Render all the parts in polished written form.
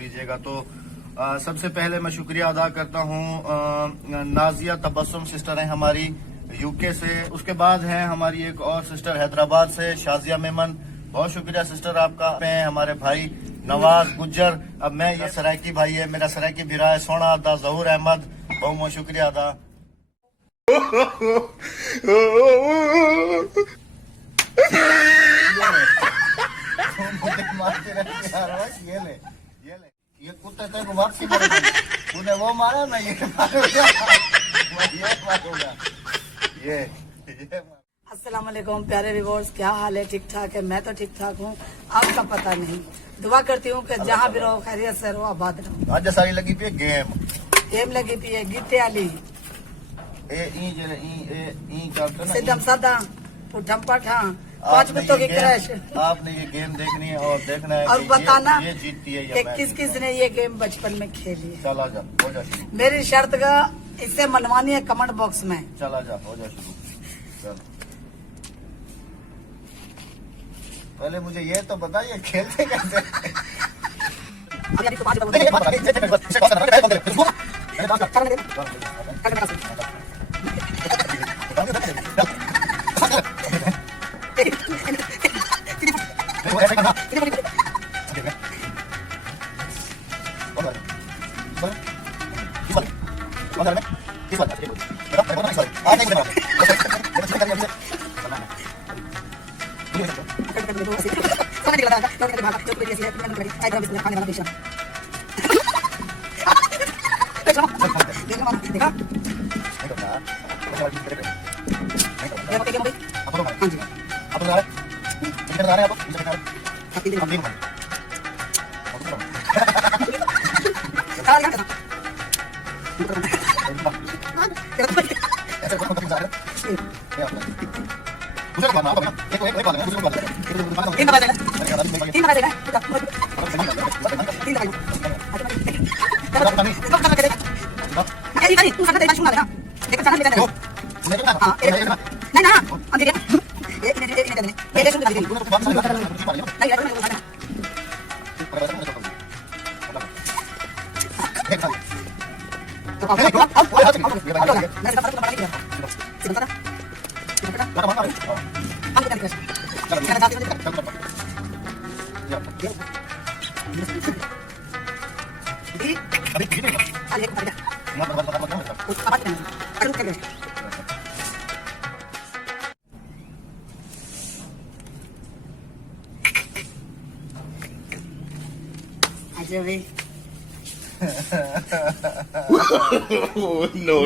लीजिएगा। तो सबसे पहले मैं शुक्रिया अदा करता हूँ नाजिया तबस्सुम सिस्टर हैं हमारी यूके से। उसके बाद है हमारी एक और सिस्टर हैदराबाद से शाजिया मेमन, बहुत शुक्रिया सिस्टर आपका। मैं हमारे भाई नवाज गुज्जर, अब मैं ये सरायकी भाई है मेरा, सरायकी भिरा है सोना अदा जहूर अहमद, बहुत बहुत शुक्रिया अदा। ये कुत्ते तेरे को वापसी तूने वो मारा, मैं ये मारूंगा, मैं ये मारूंगा, ये अस्सलाम वालेकुम प्यारे व्यूअर्स, क्या हाल है? ठीक ठाक है? मैं तो ठीक ठाक हूँ, आपका पता नहीं। दुआ करती हूँ कि जहाँ भी रहो खैरियत से रहो, आबाद रहो। आज सारी लगी पी गेम लगी पी है गीते आली सिद्धम सादा पुठम पठा 5 कुत्तों की क्रैश। आपने ये गेम देखनी है और देखना है और बताना ये जीतती है कि किस किस ने ये गेम बचपन में खेली है। चला जा, हो जा शुरू। मेरी शर्त का इससे मनवानी है कमेंट बॉक्स में। चला जा, हो जा शुरू। चल पहले मुझे ये तो बताइए खेलते कैसे?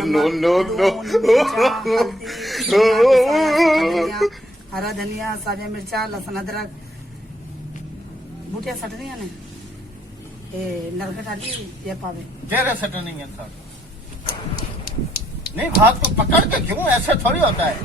no. हरा धनिया, साजा मिर्चा, लहसुन, अदरक, बूटिया सट रही है नरकट आदि ये पावे जेरे सट नहीं है सर। नहीं हाथ को पकड़ के क्यों, ऐसे थोड़ी होता है।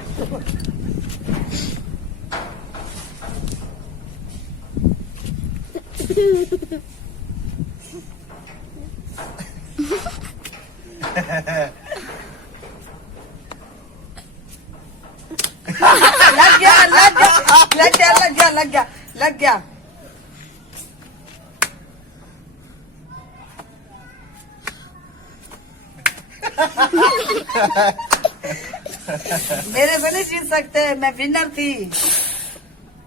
लग गया। मेरे से नहीं जीत सकते, मैं विनर थी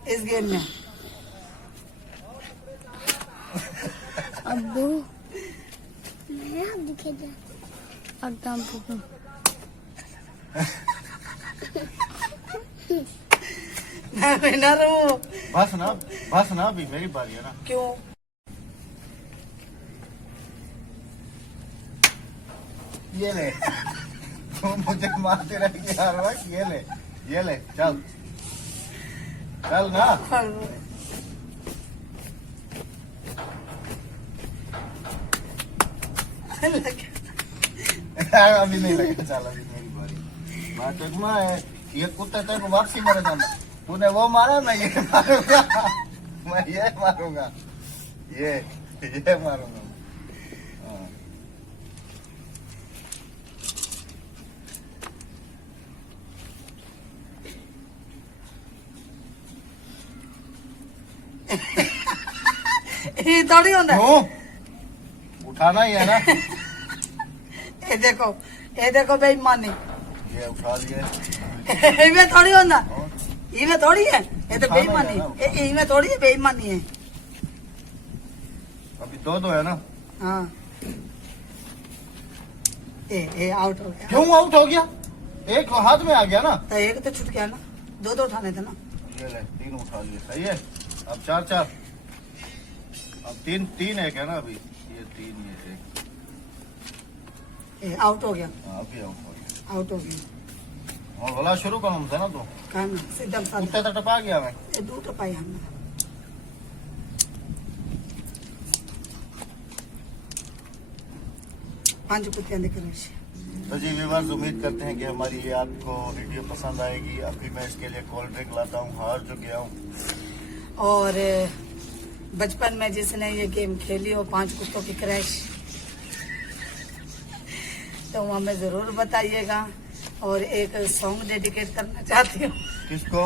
इस गेम में। अब्बू मैं विनर हूँ। बस ना अभी मेरी बारी है ना। क्यों? ये ले तू मुझे मारते रहेगी हर वक्त। ये ले चल ना। अभी नहीं लगा, चल अभी मेरी बारी। चकमा है ये कुत्ते तेरे को वापसी मारे जाना, तूने वो मारा, मैं ये मारूंगा, मैं ये मारूंगा, ये मारूंगा। ये थोड़ी होता है। उठाना ही है ना। ये देखो बेईमानी। ये उठा लिए। इनमें थोड़ी होना, और इनमें थोड़ी है, ये तो उठाना ही बेईमानी, है ना। इनमें थोड़ी है, बेईमानी है। अभी दो है ना। हाँ ये आउट हो गया। क्यों आउट हो गया? एक हाथ में आ गया ना। तो एक तो छूट गया ना, दो तो उठाने थे ना। ये ले 3 उठा लिए, सही है। अब 4-4, अब 3 एक है ना अभी। ये 3 ये एक। ये आउट हो गया, हाँ, अभी आउट हो गया। आउट हो गया। और भला शुरू करूँ था ना तो कहना सीधा साधा। कुत्ते तक टपा गया मैं। ये दो टपाई हमने। पांच कुत्तियां दिख रही है। तो जी व्यूअर्स, उम्मीद करते हैं कि हमारी ये आपको वीडियो पसंद आएगी। अभी मैं इसके लिए कोल्ड ड्रिंक लाता हूँ, हार जो गया हूँ। और बचपन में जिसने ये गेम खेली हो 5 कुत्तों की क्रैश, तो हमें जरूर बताइएगा। और एक सॉन्ग डेडिकेट करना चाहती हूँ किसको?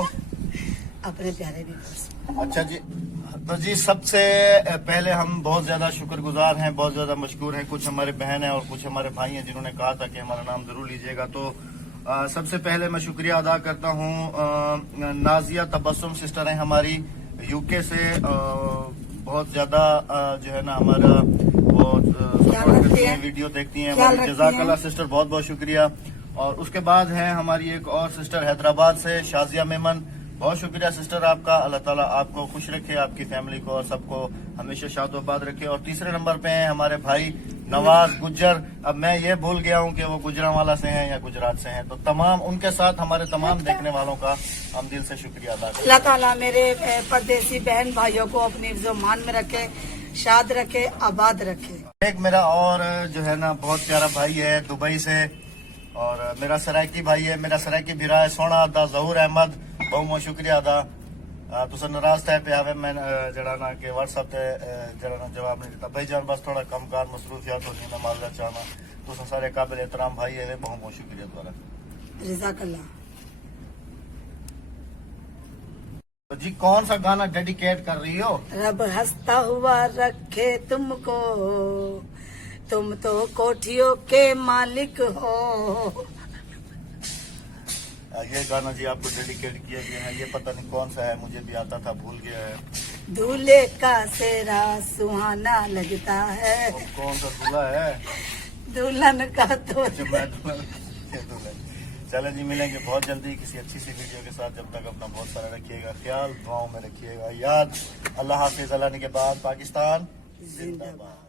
अपने प्यारे व्यूअर्स। अच्छा जी, तो जी सबसे पहले हम बहुत ज्यादा शुक्रगुजार हैं, बहुत ज्यादा मशकूर हैं। कुछ हमारे बहन हैं और कुछ हमारे भाई हैं जिन्होंने कहा था कि हमारा नाम जरूर लीजिएगा। तो सबसे पहले मैं शुक्रिया अदा करता हूँ नाजिया तबस्सुम सिस्टर हैं हमारी यूके से। बहुत ज्यादा जो है ना हमारा वो सपोर्ट करती हैं, वीडियो देखती हैं हमारी। जज़ाकल्लाह सिस्टर, बहुत बहुत शुक्रिया। और उसके बाद है हमारी एक और सिस्टर हैदराबाद से, शाजिया मेमन। बहुत शुक्रिया सिस्टर आपका। अल्लाह ताला आपको खुश रखे, आपकी फैमिली को और सबको हमेशा शादोबाद रखे। और तीसरे नंबर पे हैं हमारे भाई नवाज गुज्जर। अब मैं ये भूल गया हूँ कि वो गुजरांवाला से हैं या गुजरात से हैं। तो तमाम उनके साथ हमारे तमाम देखने वालों का हम दिल से शुक्रिया अदा करते हैं। अल्लाह ताला मेरे परदेसी बहन भाइयों को अपनी ईज़्ज़ो-मान में रखे, शाद रखे, आबाद रखे। एक मेरा और जो है ना बहुत प्यारा भाई है दुबई से, और मेरा सरायकी भाई है, मेरा सरायकी भिरा है सोना अदा जहूर अहमद। बहुत बहुत शुक्रिया अदा। तुसा नाराज थे पे आवे मैं जड़ा ना के व्हाट्सएप ते जड़ा ना जवाब नहीं दिता। भाई जान बस थोड़ा कमकार मसरूफियात होनी मैं मालदा चाहना। तुसा सारे काबिल एहतराम भाई है, बहुत बहुत शुक्रिया तुम्हारा। रिज़ाकल्लाह। तो जी कौन सा गाना डेडिकेट कर रही हो? रब हंसता हुआ रखे तुमको, तुम तो कोठियों के मालिक हो। ये गाना जी आपको डेडिकेट किया गया है। ये पता नहीं कौन सा है, मुझे भी आता था, भूल गया है। दूल्हे का सेहरा सुहाना लगता है, और कौन सा दूल्हा है? दुल्हन का तो जो मैं दूल्हा। चलें जी, मिलेंगे बहुत जल्दी किसी अच्छी सी वीडियो के साथ। जब तक अपना बहुत सारा रखिएगा ख्याल, दुआओं में रखिएगा याद। अल्लाह हाफिज। अल्लाह के बाद पाकिस्तान जिंदाबाद।